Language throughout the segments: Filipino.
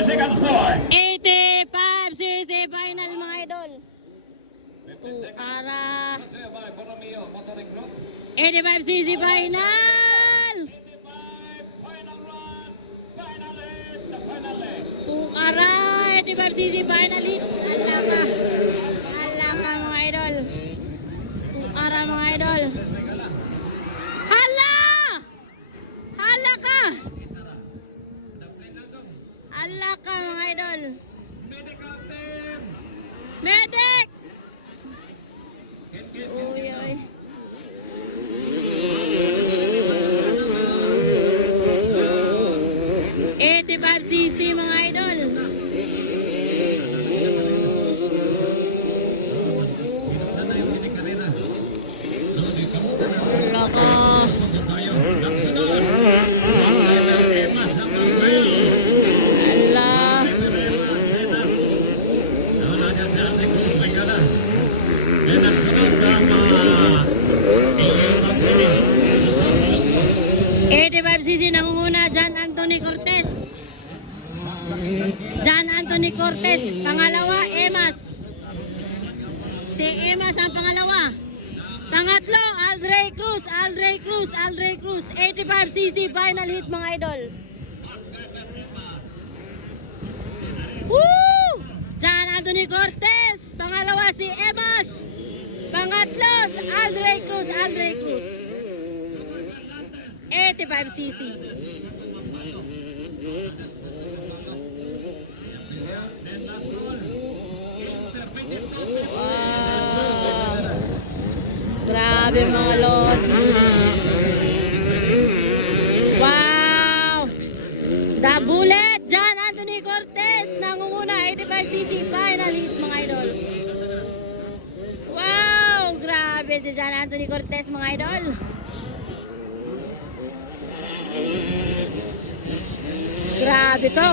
seconds more. 85cc final mga idol. 15 seconds. Para By Borromeo Motoring Group. 85cc final. 85, final run. Final lead, the final leg. Para 85cc finally. Alaka mga idol. Para mga idol. Hala! Hala ka! Hala ka mga idol. Medical team. Medic! Uy, uy. cc mga idol. Lakas. Allah. cc nangunguna John Anthony Cortez. John Anthony Cortez, pangalawa Emas. Si Emas ang pangalawa. Pangatlo Aldrey Cruz, 85cc final hit mga idol. Woo! John Anthony Cortez, pangalawa si Emas. Pangatlo Aldrey Cruz, 85cc. Wow. Grabe mga lord. Wow. The Bullet, John Anthony Cortez, nangunguna 85cc final hit mga idol. Wow. Grabe si John Anthony Cortez mga idol. Grabe to.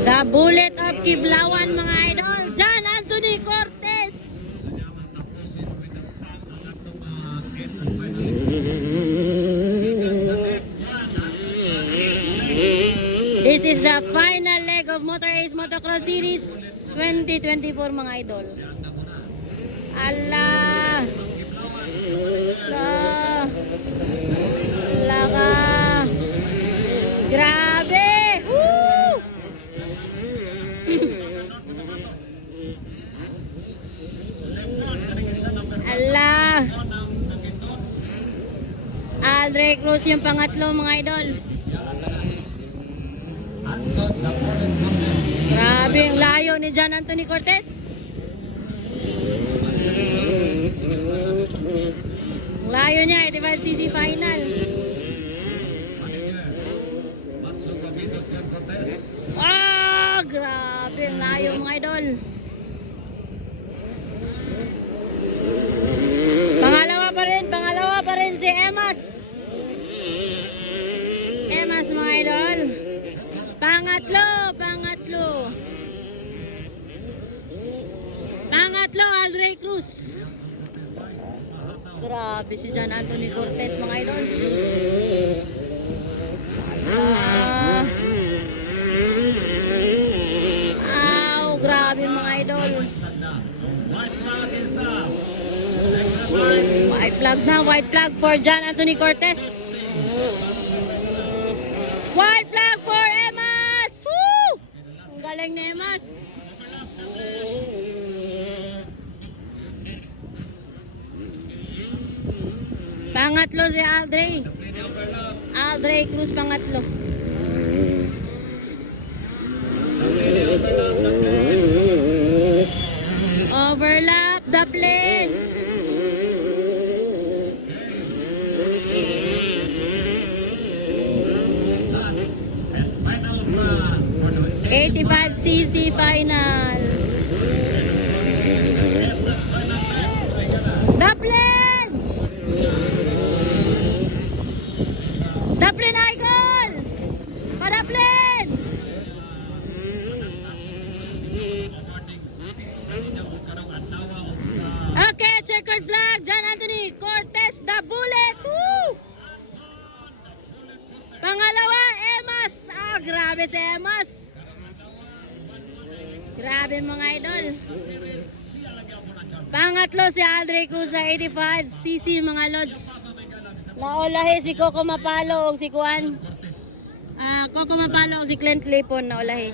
The Bullet of Kiblawan mga idol, John Anthony Cortez. This is the final leg of Motor Ace Motocross Series 2024 mga idol. Allah. Laka. Grabe. Woo! Allah. Aldrey Cruz yung pangatlo mga idol. Grabe ang layo ni John Anthony Cortez. Layo niya, 85cc final. Ah, grabe ang layo mga idol. Pangalawa pa rin si Emas. Emas mga idol. Pangatlo. Pangatlo, Aldrey Cruz. Grabe si John Anthony Cortez mga idol. Grabe mga idol. White flag for John Anthony Cortez. White flag for Emas. Woo! Ang galing ni Emas. Pangatlo si Aldrey Cruz pangatlo. Overlap the plane. $85cc final. The plane. The plane icon. Para plane. Okay, checkered flag. Anton Anthony Cortez, the bullet. Woo! Pangalawa, Emas. Grabe si Emas. Grabe mga idol. Pangatlo si Andre Cruz sa 85cc mga lods. Naulahi si Coco Mapalo o si Kuan. Coco Mapalo o si Clint Lipon naulahi.